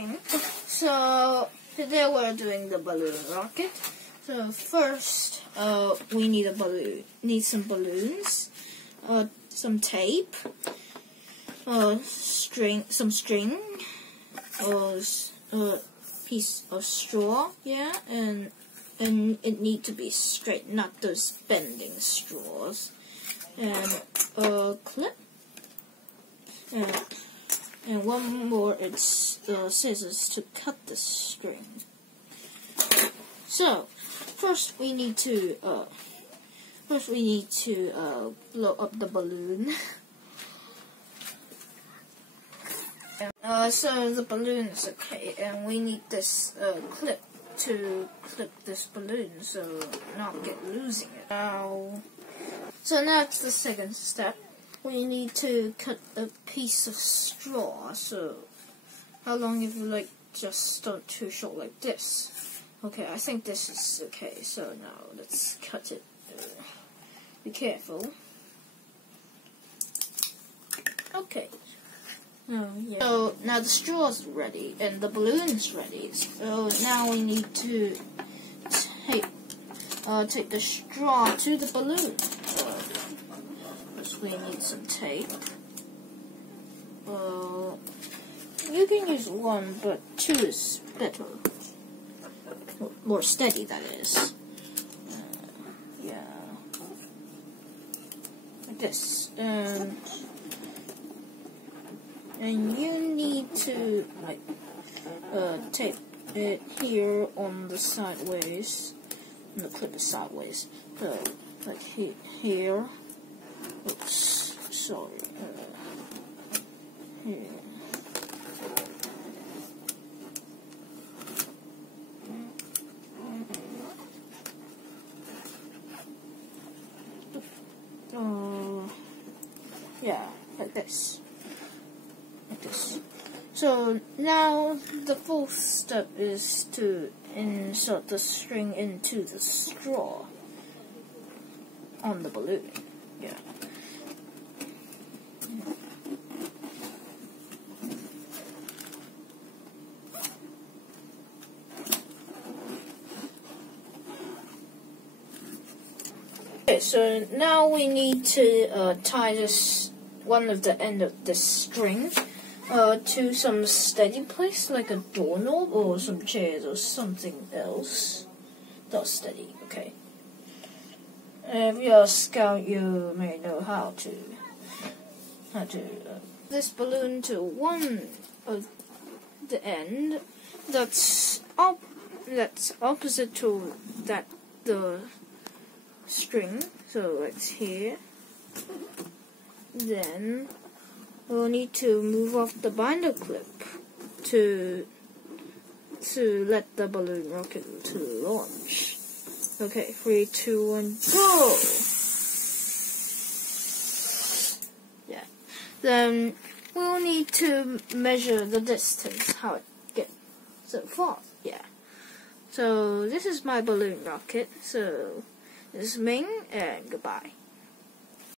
thing. So today we're doing the balloon rocket. So first, we need a balloon. Need some balloons, some tape, some string, a piece of straw. Yeah, and it need to be straight, not those bending straws. And a clip. And one more, it's the scissors to cut the string. So first we need to blow up the balloon. So the balloon is okay, and we need this clip to clip this balloon so not get losing it. So now it's the second step. We need to cut a piece of straw. So how long if you like, just don't too short like this. Okay, I think this is okay. So now let's cut it. Be careful. Okay. So now the straw is ready and the balloon is ready. So now we need to take the straw to the balloon. We need some tape. You can use one, but two is better. More steady, that is. Yeah. Like this. And you need to tape it here on the sideways. And the clip is sideways. Like here. Oops, sorry. Here. Yeah, like this. Like this. So now the fourth step is to insert the string into the straw on the balloon. Yeah. Okay, so now we need to tie this one of the end of the string to some steady place, like a doorknob or some chairs or something else. That's steady, okay. If you're a scout, you may know how to this balloon to one of the end that's opposite to the string, so it's here. Then we'll need to move off the binder clip to let the balloon rocket to launch. Okay, 3, 2, 1, go! Yeah. Then we'll need to measure the distance, how it gets so far. Yeah. So this is my balloon rocket. So this is Ming, and goodbye.